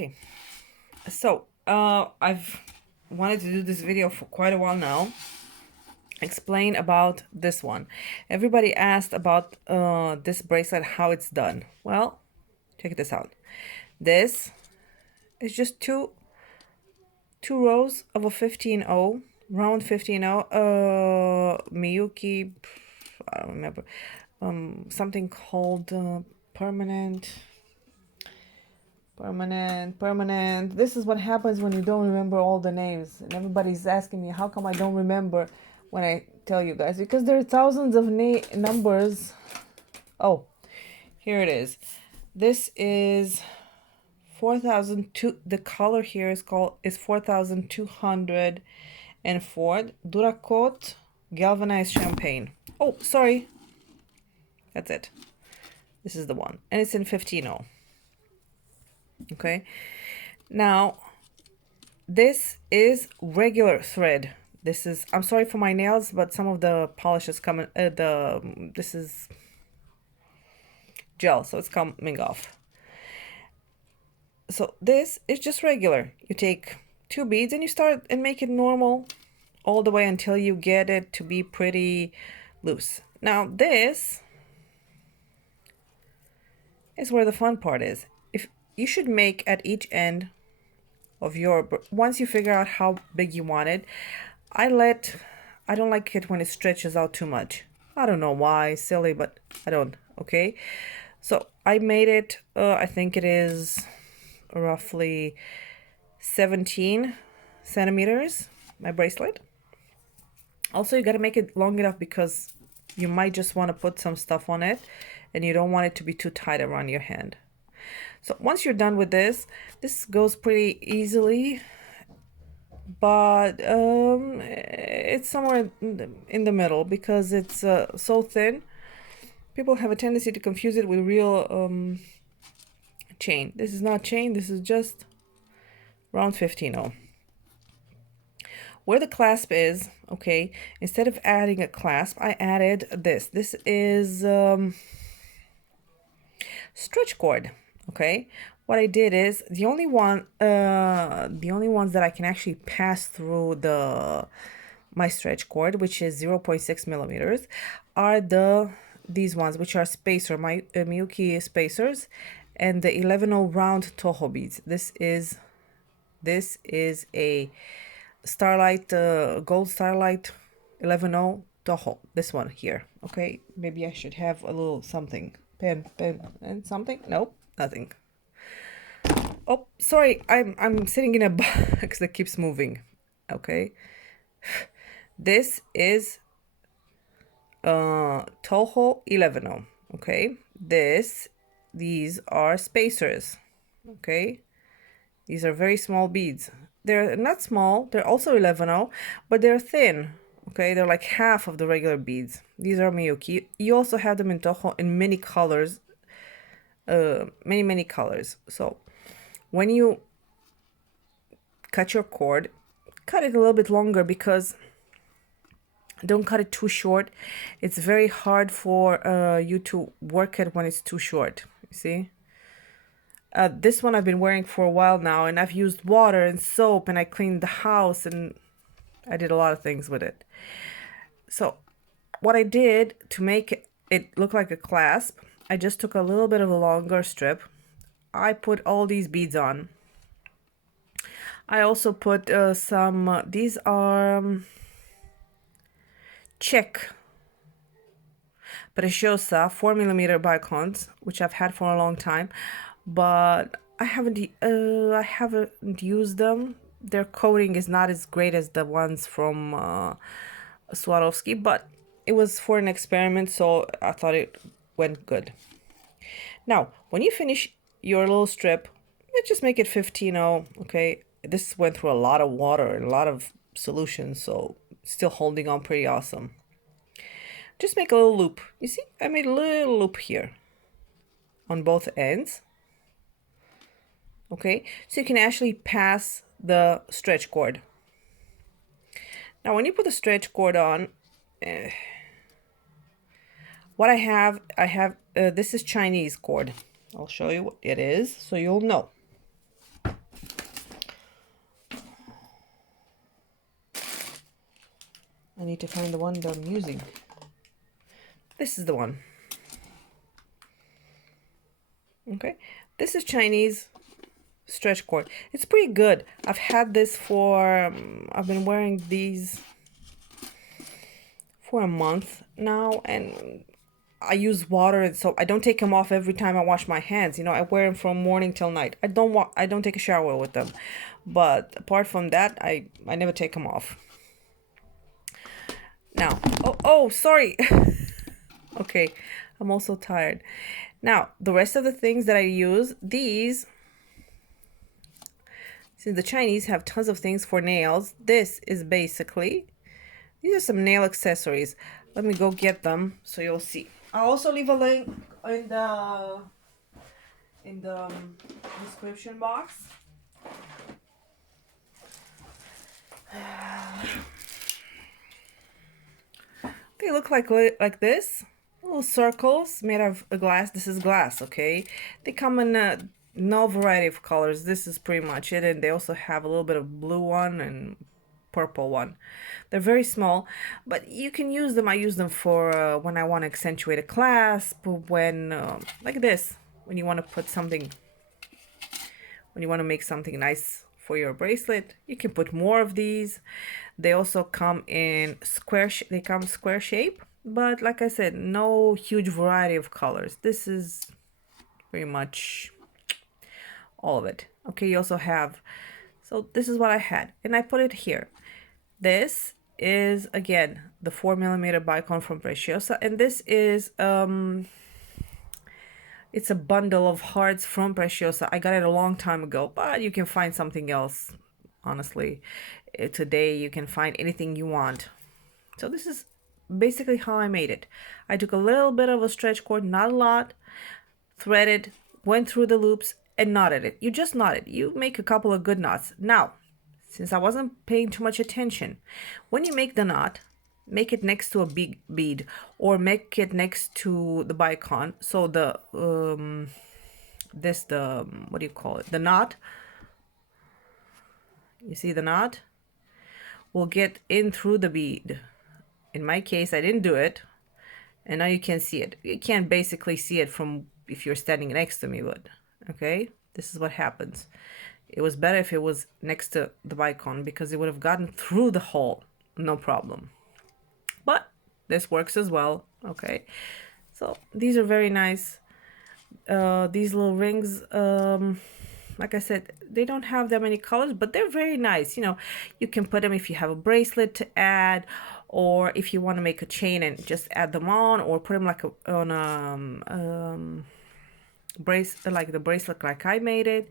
Okay, so I've wanted to do this video for quite a while now. Explain about this one. Everybody asked about this bracelet, how it's done. Well, check this out. This is just two rows of a 15-0, round 15-0, Miyuki, I don't remember, something called permanent. This is what happens when you don't remember all the names. And everybody's asking me, how come I don't remember when I tell you guys? Because there are thousands of numbers. Oh, here it is. This is 4,002. The color here is 4,204. Duracoat galvanized champagne. Oh, sorry. That's it. This is the one. And it's in 15-0. Okay, now this is regular thread. This is, I'm sorry for my nails, but some of the polish is coming, this is gel, so it's coming off. So this is just regular. You take two beads and you start and make it normal all the way until you get it to be pretty loose. Now this is where the fun part is. You should make at each end of your, once you figure out how big you want it, I don't like it when it stretches out too much. I don't know why, silly, but I don't. Okay, so I made it, I think it is roughly 17 centimeters, my bracelet. Also, you got to make it long enough because you might just want to put some stuff on it and you don't want it to be too tight around your hand. So once you're done with this goes pretty easily, but it's somewhere in the middle because it's so thin. People have a tendency to confuse it with real chain. This is not chain, this is just round 15-0. Where the clasp is, okay, instead of adding a clasp, I added this. This is stretch cord. Okay, what I did is the only ones that I can actually pass through my stretch cord, which is 0.6 millimeters, are these ones, which are spacer, my Miyuki spacers, and the 11-0 round Toho beads. This is a starlight, gold starlight 11-0 Toho. This one here. Okay, maybe I should have a little something, pen and something. Nope. Nothing. Oh, sorry, I'm sitting in a box that keeps moving. Okay. This is Toho 11-0. Okay. These are spacers. Okay. These are very small beads. They're not small, they're also 11-0, but they're thin. Okay, they're like half of the regular beads. These are Miyuki. You also have them in Toho in many colors. Many colors. So when you cut your cord, cut it a little bit longer because don't cut it too short. It's very hard for you to work it when it's too short. You see, this one I've been wearing for a while now, and I've used water and soap, and I cleaned the house, and I did a lot of things with it. So what I did to make it look like a clasp, I just took a little bit of a longer strip. I put all these beads on. I also put some, these are Czech Preciosa 4mm bicones, which I've had for a long time, but I haven't used them. Their coating is not as great as the ones from Swarovski, but it was for an experiment, so I thought it went good. Now, when you finish your little strip, let's just make it 15-0, okay? This went through a lot of water and a lot of solution, so it's still holding on pretty awesome. Just make a little loop. You see, I made a little loop here on both ends. Okay, so you can actually pass the stretch cord. Now, when you put the stretch cord on, what I have, this is Chinese cord. I'll show you what it is so you'll know. I need to find the one that I'm using. This is the one. Okay, this is Chinese stretch cord. It's pretty good. I've had this for, I've been wearing these for a month now, and I use water, and so I don't take them off every time I wash my hands. You know, I wear them from morning till night. I don't take a shower with them, but apart from that, I never take them off. Now, oh, sorry. Okay, I'm also tired. Now, the rest of the things that I use, these, since the Chinese have tons of things for nails, this is basically, these are some nail accessories. Let me go get them so you'll see. I'll also leave a link in the description box. They look like this. Little circles made of glass. This is glass, okay? They come in no variety of colors. This is pretty much it, and they also have a little bit of blue one and purple one. They're very small, but you can use them. I use them for when I want to accentuate a clasp, when like this, when you want to put something, when you want to make something nice for your bracelet. You can put more of these. They also come in square shape, but like I said, no huge variety of colors. This is pretty much all of it. Okay, you also have, so this is what I had, and I put it here. This is again the 4mm bicone from Preciosa, and this is it's a bundle of hearts from Preciosa. I got it a long time ago, but you can find something else. Honestly, today you can find anything you want. So this is basically how I made it. I took a little bit of a stretch cord, not a lot, threaded, went through the loops, and knotted it. You just knot it. You make a couple of good knots. Now, since I wasn't paying too much attention, when you make the knot, make it next to a big bead, or make it next to the bicone. So the what do you call it? The knot. You see the knot will get in through the bead. In my case, I didn't do it, and now you can see it. You can basically see it from if you're standing next to me, but okay, this is what happens. It was better if it was next to the bicone because it would have gotten through the hole, no problem. But this works as well. Okay, so these are very nice. These little rings, like I said, they don't have that many colors, but they're very nice. You know, you can put them if you have a bracelet to add, or if you want to make a chain and just add them on, or put them like on a like the bracelet like I made it.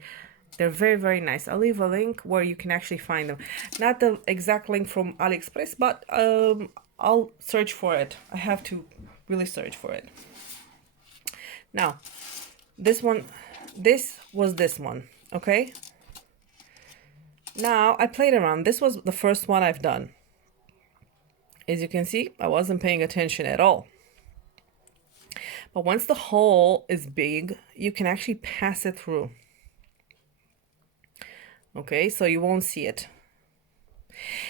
They're very, very nice. I'll leave a link where you can actually find them. Not the exact link from AliExpress, but I'll search for it. I have to really search for it. Now, this was this one, okay? Now, I played around. This was the first one I've done. As you can see, I wasn't paying attention at all. But once the hole is big, you can actually pass it through. Okay, so you won't see it.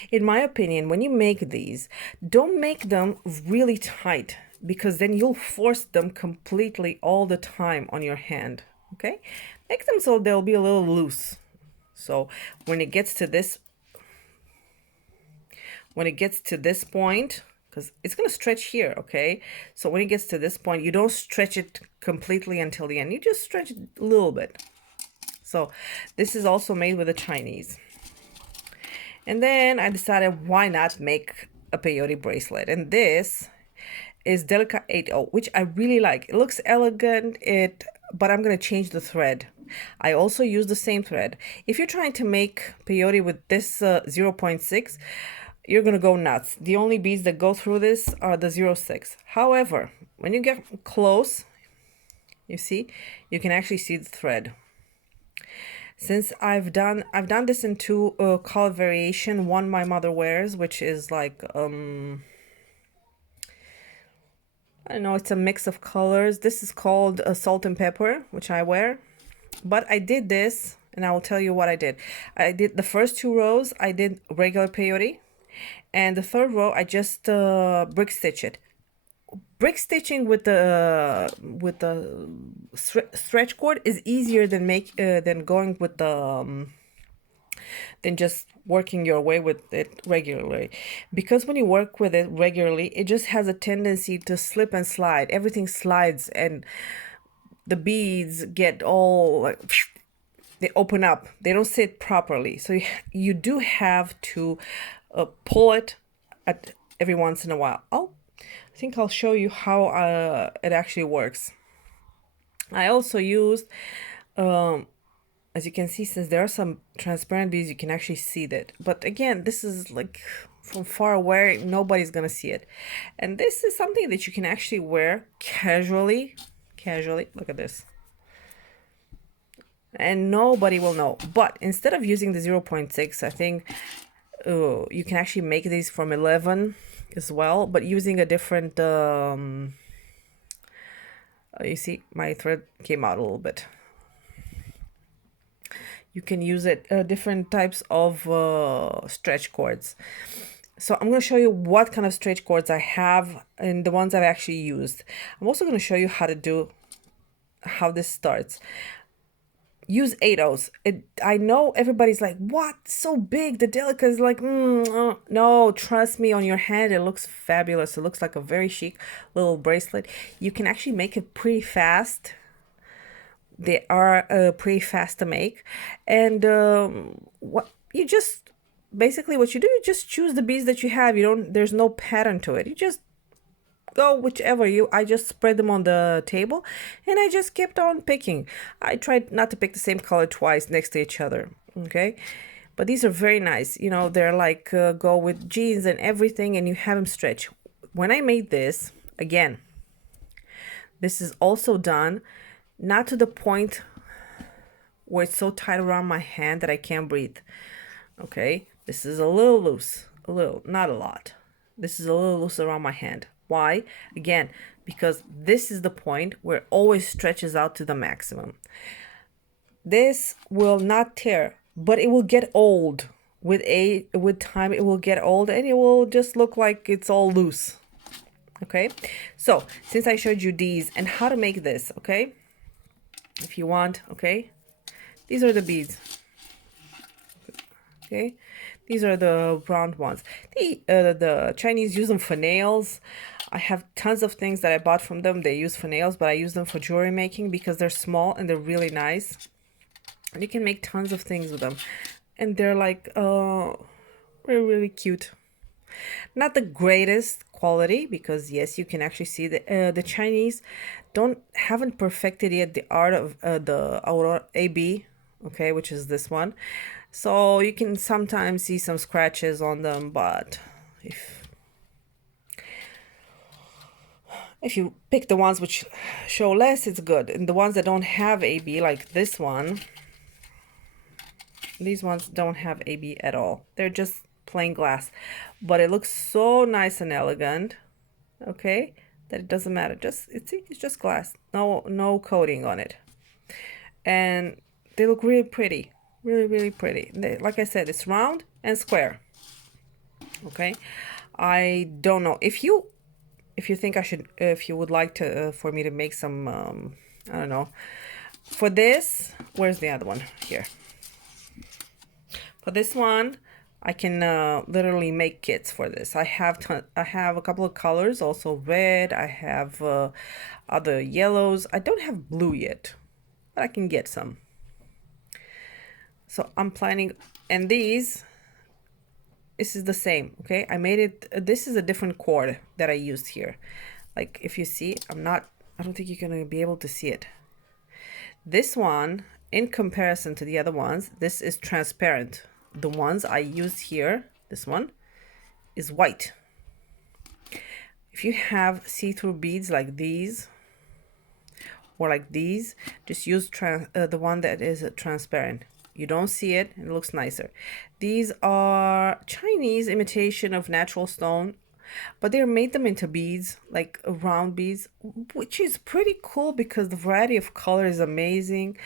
In my opinion, when you make these, don't make them really tight, because then you'll force them completely all the time on your hand. Okay, make them so they'll be a little loose. So when it gets to this point, because it's going to stretch here, okay? So when it gets to this point, you don't stretch it completely until the end. You just stretch it a little bit. So this is also made with a Chinese. And then I decided, why not make a peyote bracelet? And this is Delica 80, which I really like. It looks elegant, but I'm going to change the thread. I also use the same thread. If you're trying to make peyote with this 0.6, you're going to go nuts. The only beads that go through this are the 0.6. However, when you get close, you see, you can actually see the thread. Since I've done this in two color variation. One my mother wears, which is like I don't know, it's a mix of colors. This is called salt and pepper, which I wear. But I did this, and I will tell you what I did. I did the first two rows, I did regular peyote, And the third row, I just brick stitch it. Brick stitching with the stretch cord is easier than going with the than just working your way with it regularly, because when you work with it regularly, it just has a tendency to slip and slide. Everything slides and the beads get all like, they open up, they don't sit properly. So you do have to pull it at every once in a while. I think I'll show you how it actually works. I also used as you can see, since there are some transparent beads, you can actually see that. But again, this is like from far away, nobody's gonna see it. And this is something that you can actually wear casually. Look at this. And nobody will know. But instead of using the 0.6, I think you can actually make these from 11 as well, but using a different you see my thread came out a little bit. You can use it different types of stretch cords. So I'm going to show you what kind of stretch cords I have and the ones I've actually used. I'm also going to show you how this starts. Use 8/0s. I know everybody's like, what? So big. The Delica is like, no, trust me, on your hand, it looks fabulous. It looks like a very chic little bracelet. You can actually make it pretty fast. They are pretty fast to make. And basically what you do, you just choose the beads that you have. There's no pattern to it. You just go whichever I just spread them on the table and I just kept on picking. I tried not to pick the same color twice next to each other. Okay, but these are very nice. You know, they're like go with jeans and everything, and you have them stretch. When I made this, again, this is also done not to the point where it's so tight around my hand that I can't breathe. Okay, this is a little loose, not a lot. This is a little loose around my hand. Why? Again, because this is the point where it always stretches out to the maximum. This will not tear, but it will get old. With time, it will get old and it will just look like it's all loose. Okay, so since I showed you these and how to make this, okay, if you want, okay, these are the beads. Okay, these are the round ones. The Chinese use them for nails. I have tons of things that I bought from them. They use for nails, but I use them for jewelry making because they're small and they're really nice. And you can make tons of things with them. And they're like, really cute. Not the greatest quality because yes, you can actually see the Chinese haven't perfected yet the art of the Aurora AB, okay, which is this one. So you can sometimes see some scratches on them, but if you pick the ones which show less, it's good. And the ones that don't have AB, like this one, these ones don't have AB at all. They're just plain glass, but it looks so nice and elegant, okay, that it doesn't matter. It's just glass, no coating on it, and they look really pretty, really pretty. Like I said, it's round and square. Okay, I don't know if you think if you would like to for me to make some I don't know, for this, where's the other one? Here. For this one, I can literally make kits for this. I have a couple of colors, also red. I have other yellows. I don't have blue yet, but I can get some. So I'm planning, and this is the same. Okay, I made it. This is a different cord that I used here. Like if you see, I don't think you're gonna be able to see it. This one, in comparison to the other ones, this is transparent. The ones I used here, this one, is white. If you have see-through beads like these, or like these, just use the one that is transparent. You don't see it, it looks nicer. These are Chinese imitation of natural stone, but they made them into beads, like round beads, which is pretty cool because the variety of color is amazing.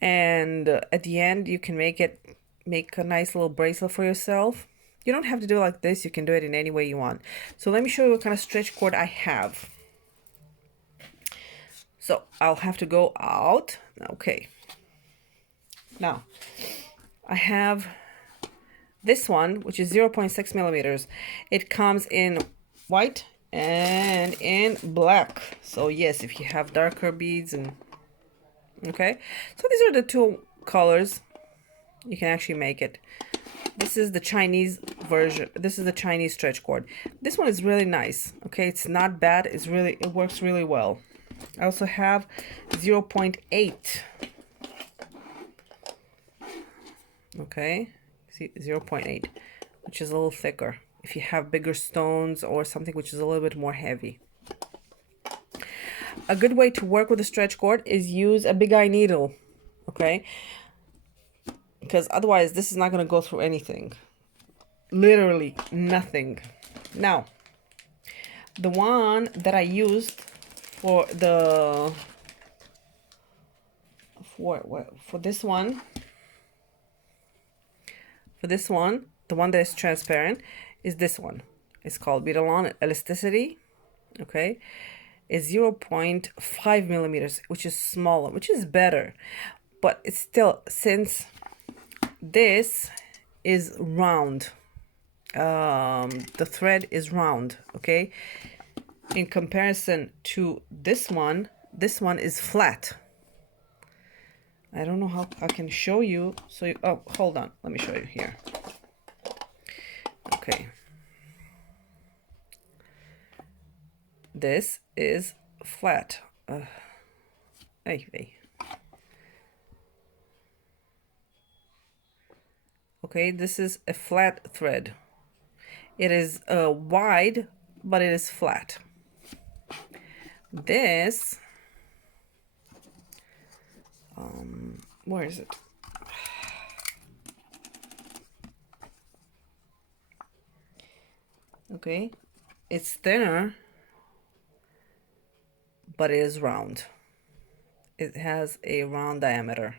And at the end, you can make a nice little bracelet for yourself. You don't have to do it like this. You can do it in any way you want. So let me show you what kind of stretch cord I have. So I'll have to go out. Okay. Now I have this one, which is 0.6 millimeters. It comes in white and in black. So yes, if you have darker beads and okay. So these are the two colors. You can actually make it. This is the Chinese version. This is the Chinese stretch cord. This one is really nice. Okay, it's not bad. It works really well. I also have 0.8. Okay, see 0.8, which is a little thicker. If you have bigger stones or something which is a little bit more heavy. A good way to work with a stretch cord is use a big eye needle. Okay, because otherwise this is not going to go through anything. Literally nothing. Now, the one that I used for the for this one, the one that is transparent is this one. It's called Beading Elasticity. Okay, is 0.5 millimeters, which is smaller, which is better, but it's still, since this is round, the thread is round, okay, in comparison to this one is flat. I don't know how I can show you. So you, oh, hold on, let me show you here. Okay, this is flat. Anyway, okay, this is a flat thread. It is wide, but it is flat. This, where is it? Okay, it's thinner, but it is round. It has a round diameter,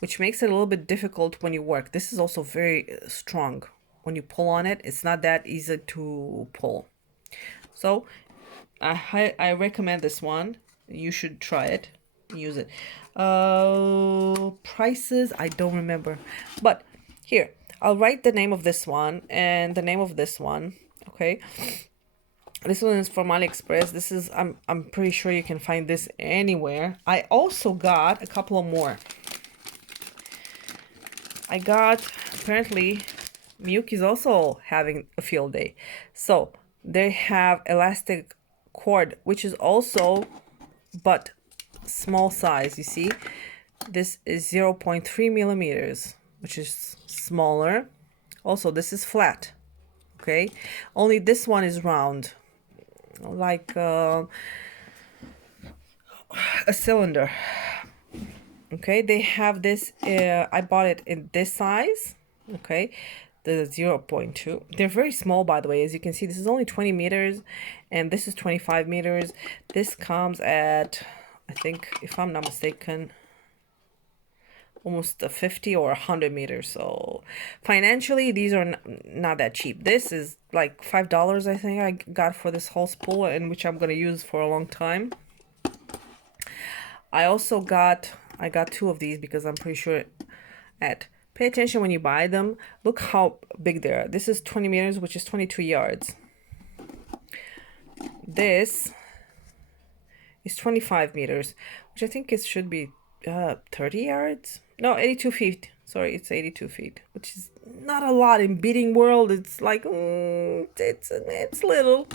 which makes it a little bit difficult when you work. This is also very strong. When you pull on it, it's not that easy to pull. So I recommend this one. You should try it, use it. Prices, I don't remember, but here I'll write the name of this one and the name of this one. Okay, this one is from AliExpress. This is, I'm pretty sure you can find this anywhere. I also got a couple of more. I got, apparently Miyuki's also having a field day, so they have elastic cord, which is also but small size. You see, this is 0.3 millimeters, which is smaller. Also, this is flat. Okay, only this one is round, like a cylinder. Okay, they have this, I bought it in this size. Okay, the 0.2. They're very small, by the way. As you can see, this is only 20 meters and this is 25 meters. This comes at, I think, if I'm not mistaken, almost 50 or 100 meters. So financially, these are not that cheap. This is like $5, I think I got for this whole spool, and which I'm going to use for a long time. I also got, I got two of these because I'm pretty sure pay attention when you buy them. Look how big they are. This is 20 meters, which is 22 yards. This is 25 meters, which I think it should be 30 yards. No, 82 feet. Sorry, it's 82 feet, which is not a lot in beading world. It's like, it's little.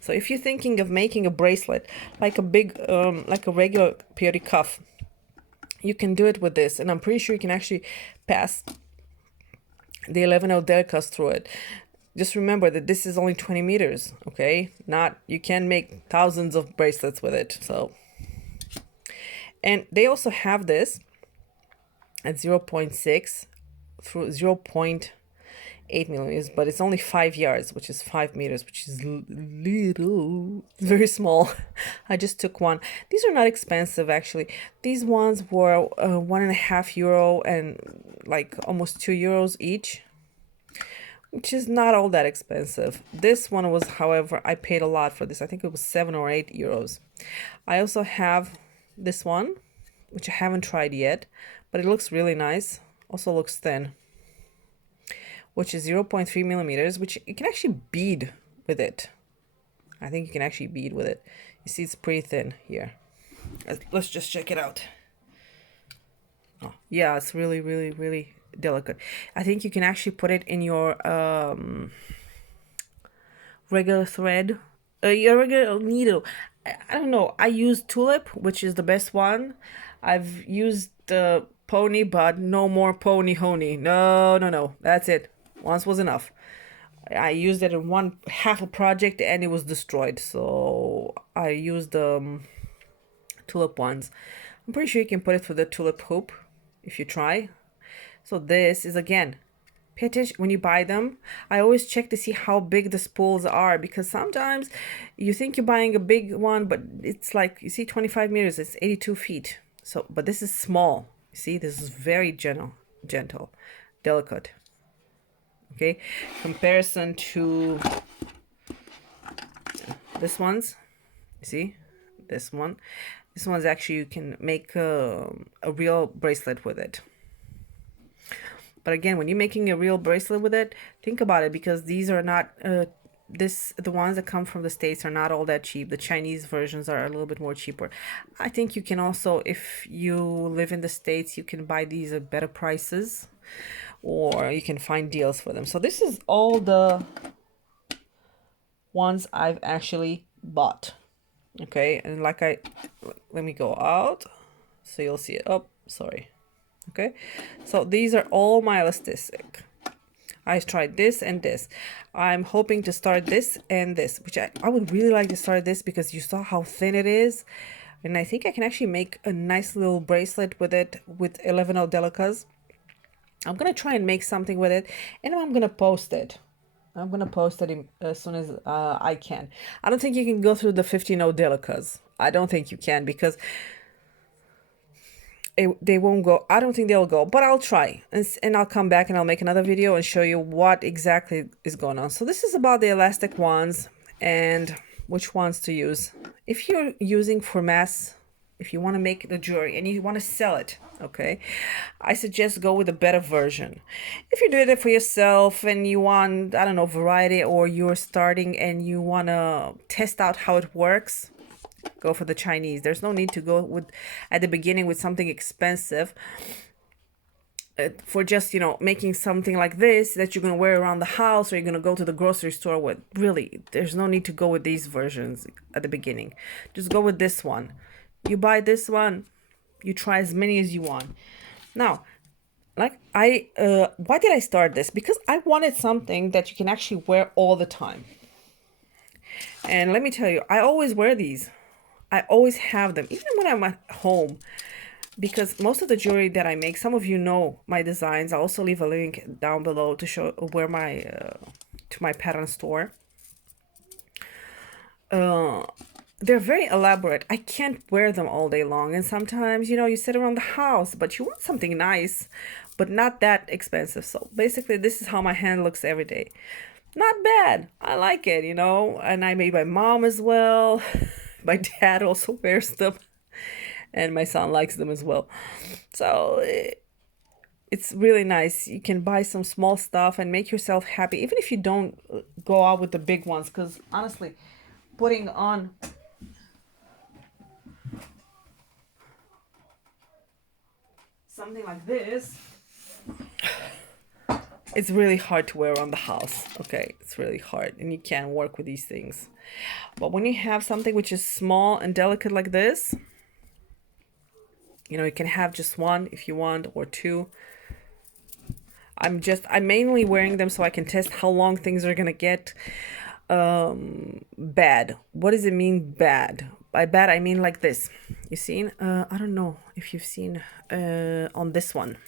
So if you're thinking of making a bracelet, like a big, like a regular periodic cuff, you can do it with this. And I'm pretty sure you can actually pass the 11 delicas through it. Just remember that this is only 20 meters, okay? Not, you can make thousands of bracelets with it, so. And they also have this at 0.6 through 0.8 millimeters, but it's only 5 yards, which is 5 meters, which is little, very small. I just took one. These are not expensive, actually. These ones were €1.5 and like almost €2 each, which is not all that expensive. This one was, however, I paid a lot for this. I think it was 7 or 8 euros. I also have this one, which I haven't tried yet, but it looks really nice. Also looks thin, which is 0.3 millimeters, which you can actually bead with it. I think you can actually bead with it. You see, it's pretty thin here. Let's just check it out. Oh, yeah, it's really, really, really delicate. I think you can actually put it in your regular thread, your regular needle. I don't know. I use tulip, which is the best one. I've used the pony, but no more pony honey. No, no, no. That's it. Once was enough. I used it in one half a project and it was destroyed. So I used the tulip ones. I'm pretty sure you can put it through the tulip hoop if you try. So this is, again, pay attention when you buy them. I always check to see how big the spools are, because sometimes you think you're buying a big one, but it's like, you see, 25 meters, it's 82 feet. So, but this is small. You see, this is very gentle, delicate. Okay, comparison to this one's, you see, this one's actually, you can make a real bracelet with it. But again, when you're making a real bracelet with it, think about it, because these are not the ones that come from the States are not all that cheap. The Chinese versions are a little bit more cheaper. I think you can also, if you live in the States, you can buy these at better prices, or you can find deals for them. So this is all the ones I've actually bought. Okay, and like let me go out so you'll see it. Oh, sorry. Okay, so these are all my elastic. I tried this and this. I'm hoping to start this and this, which I would really like to start this, because you saw how thin it is. And I think I can actually make a nice little bracelet with it, with 11 Delicas. I'm going to try and make something with it, and I'm going to post it. I'm going to post it as soon as I can. I don't think you can go through the 15 Delicas. I don't think you can, because they won't go. I don't think they'll go, but I'll try, and I'll come back and I'll make another video and show you what exactly is going on. So this is about the elastic ones and which ones to use. If you're using for mass, if you want to make the jewelry and you want to sell it, okay, I suggest go with a better version. If you're doing it for yourself and you want, I don't know, variety, or you're starting and you want to test out how it works, go for the Chinese. There's no need to go with at the beginning with something expensive for just, you know, making something like this that you're going to wear around the house, or you're going to go to the grocery store with. Really, there's no need to go with these versions at the beginning. Just go with this one. You buy this one, you try as many as you want. Now, like why did I start this? Because I wanted something that you can actually wear all the time. And let me tell you, I always wear these. I always have them, even when I'm at home, because most of the jewelry that I make, some of you know my designs. I'll also leave a link down below to show where my to my pattern store. They're very elaborate. I can't wear them all day long, and sometimes, you know, you sit around the house, but you want something nice, but not that expensive. So basically, this is how my hand looks every day. Not bad. I like it, you know, and I made my mom as well. My dad also wears them, and my son likes them as well. So it's really nice. You can buy some small stuff and make yourself happy, even if you don't go out with the big ones, because honestly, putting on something like this, it's really hard to wear around the house. Okay, it's really hard, and you can't work with these things. But when you have something which is small and delicate like this, you know, you can have just one if you want, or two. I'm mainly wearing them so I can test how long things are gonna get bad. What does it mean, bad? By bad, I mean like this. You seen? I don't know if you've seen on this one.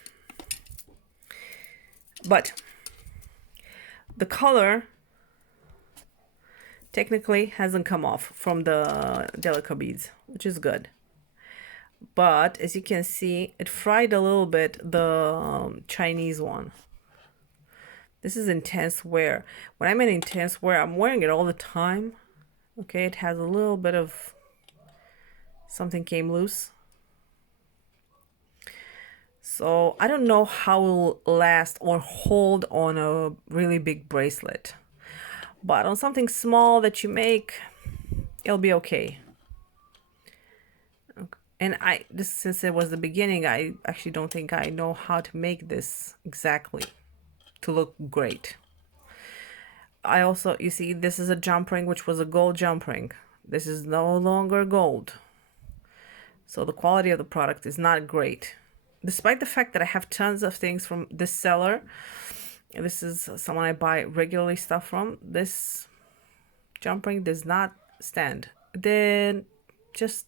But the color technically hasn't come off from the Delica beads, which is good. But as you can see, it fried a little bit the Chinese one, This is intense wear. When I'm in intense wear, I'm wearing it all the time. Okay, it has a little bit of something came loose. So I don't know how it will last or hold on a really big bracelet. But on something small that you make, it'll be okay. And this, since it was the beginning, I actually don't think I know how to make this exactly to look great. I also, you see, this is a jump ring, which was a gold jump ring. This is no longer gold. So the quality of the product is not great. Despite the fact that I have tons of things from this seller, this is someone I buy regularly stuff from, this jump ring does not stand. Then just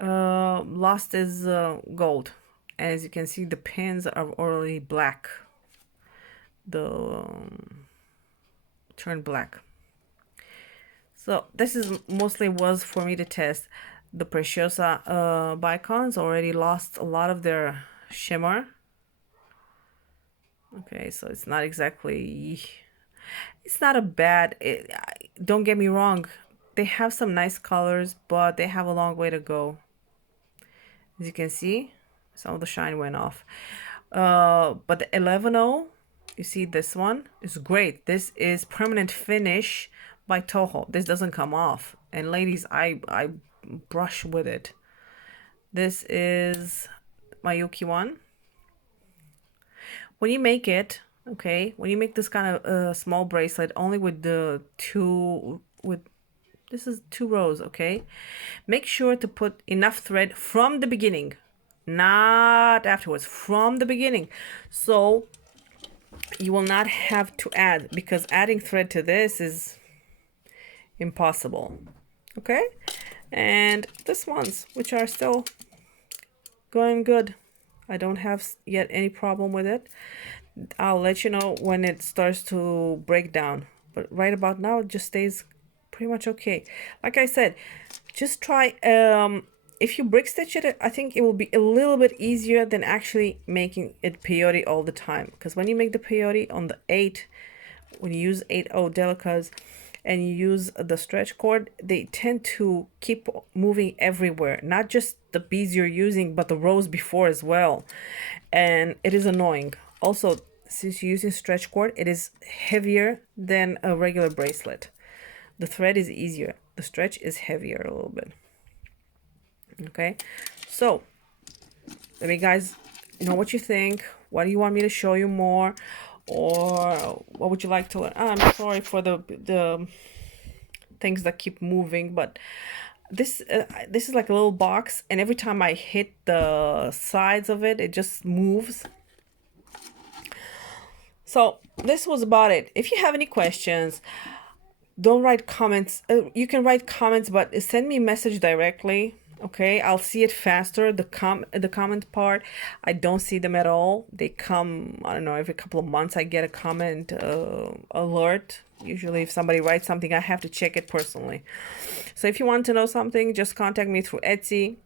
lost is gold. As you can see, the pins are already black. The turned black. So this is mostly was for me to test. The Preciosa bicones already lost a lot of their shimmer. Okay, so it's not exactly, it's not a bad, don't get me wrong, they have some nice colors, but they have a long way to go. As you can see, some of the shine went off. But the 11.0, you see this one is great. This is permanent finish by Toho. This doesn't come off. And ladies, I brush with it. This is Miyuki one. When you make it, okay, when you make this kind of small bracelet, only with the this is 2 rows, okay? Make sure to put enough thread from the beginning, not afterwards, from the beginning. So you will not have to add, because adding thread to this is impossible. Okay, and this ones, which are still going good, I don't have yet any problem with it. I'll let you know when it starts to break down, but right about now it just stays pretty much okay. Like I said, just try, if you brick stitch it, I think it will be a little bit easier than actually making it peyote all the time, because when you make the peyote on the 8, when you use 8.0 Delicas and you use the stretch cord, they tend to keep moving everywhere, not just the beads you're using, but the rows before as well, and it is annoying. Also, since you're using stretch cord, it is heavier than a regular bracelet. The thread is easier, the stretch is heavier a little bit. Okay, so let me guys know what you think. What do you want me to show you more, or what would you like to learn? I'm sorry for the things that keep moving, but this is like a little box, and every time I hit the sides of it, it just moves. So this was about it. If you have any questions, don't write comments. You can write comments, but send me a message directly. Okay, I'll see it faster. The comment part, I don't see them at all. They come, I don't know, every couple of months I get a comment alert. Usually if somebody writes something, I have to check it personally. So if you want to know something, just contact me through Etsy.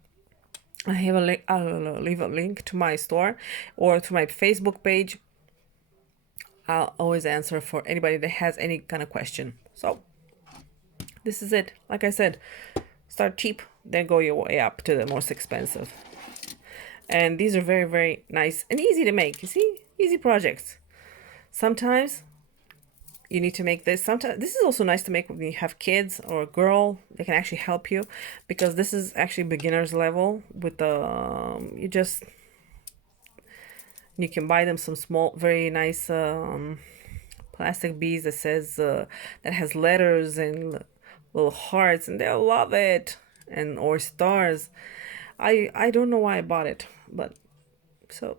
I have a link, I'll leave a link to my store or to my Facebook page. I'll always answer for anybody that has any kind of question. So this is it. Like I said, start cheap, then go your way up to the most expensive. And these are very, very nice and easy to make. You see, easy projects. Sometimes you need to make this. Sometimes this is also nice to make when you have kids or a girl. They can actually help you, because this is actually beginner's level with the you can buy them some small, very nice plastic beads that says that has letters and little hearts, and they'll love it, and or stars. I don't know why I bought it, but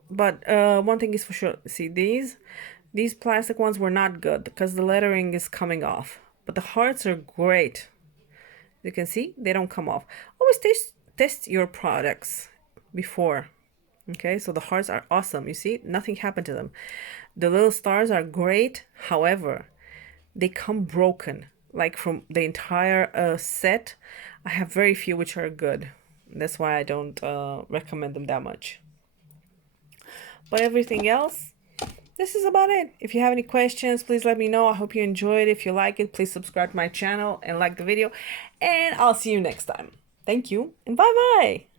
one thing is for sure. See, these plastic ones were not good because the lettering is coming off, but the hearts are great. You can see they don't come off. Always test your products before. Okay, so the hearts are awesome. You see, nothing happened to them. The little stars are great. However, they come broken. Like from the entire set, I have very few which are good. That's why I don't recommend them that much. But everything else, this is about it. If you have any questions, please let me know. I hope you enjoyed. If you like it, please subscribe to my channel and like the video. And I'll see you next time. Thank you and bye-bye.